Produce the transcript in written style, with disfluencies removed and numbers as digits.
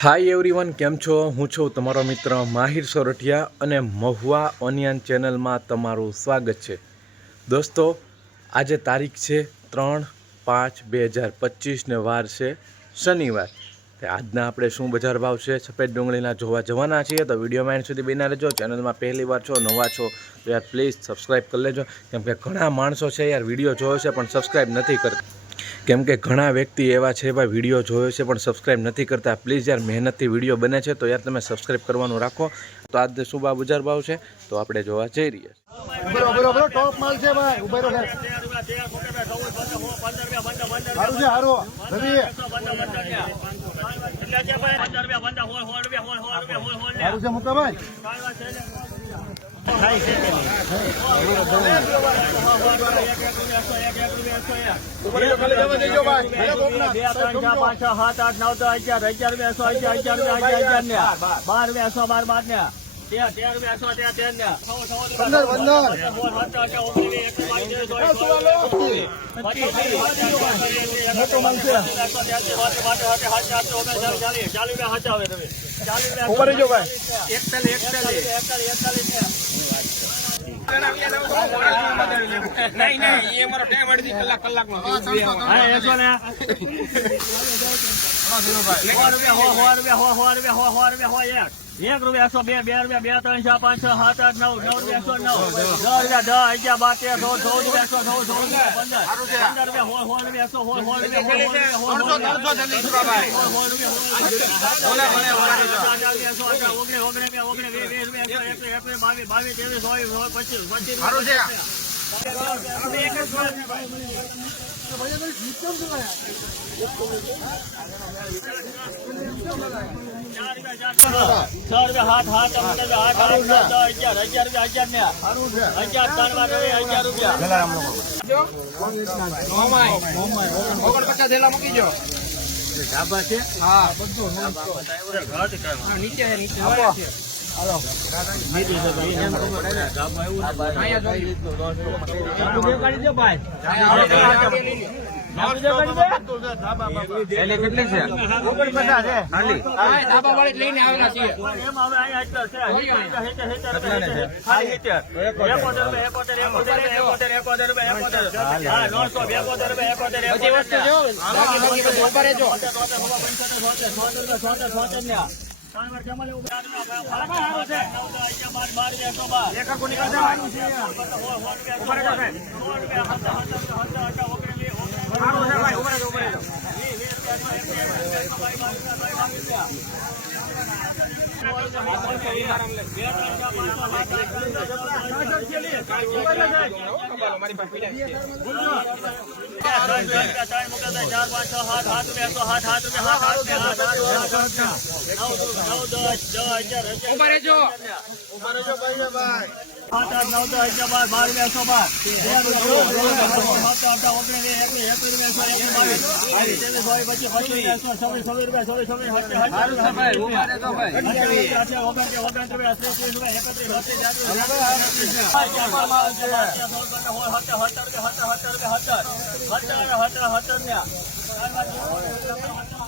Hi everyone केम छो हूँ छूँ तमारो मित्र माहिर सोरठिया अने महुआ ओनियन चेनल में तमारू स्वागत है। दोस्तों आज तारीख है 3/5/2025 ने वार से शनिवार। आजना આપણે શું બજાર ભાવ છે સફેદ ડુંગળીના જોવા જવાના છીએ તો વિડીયોમાં એન્ડ સુધી બન્યા રહેજો। ચેનલમાં પહેલી વાર છો નવા છો તો યાર પ્લીઝ સબસ્ક્રાઈબ કરી લેજો, કેમ કે ઘણા માણસો છે યાર વિડીયો જોયો છે પણ સબસ્ક્રાઈબ નથી કરતા, કેમ કે ઘણા વ્યક્તિ એવા છે ભાઈ વિડીયો જોયો છે પણ સબસ્ક્રાઈબ નથી કરતા। પ્લીઝ યાર મહેનતથી વિડીયો બને છે તો યાર તમે સબસ્ક્રાઈબ કરવાનું રાખો। તો આજે શું બજાર ભાવ છે તો આપણે જોવા જઈ રહ્યા છીએ। टॉप माल છે ભાઈ ઉભેરો છે હારું છે હારું રવિ હારું છે મુકા ભાઈ एक रुपया 100 2 रुपया 2 3 4 5 6 7 8 9 9 रुपया 100 9 10 रुपया 10 11 12 13 100 रुपया 15 रुपया 100 ₹17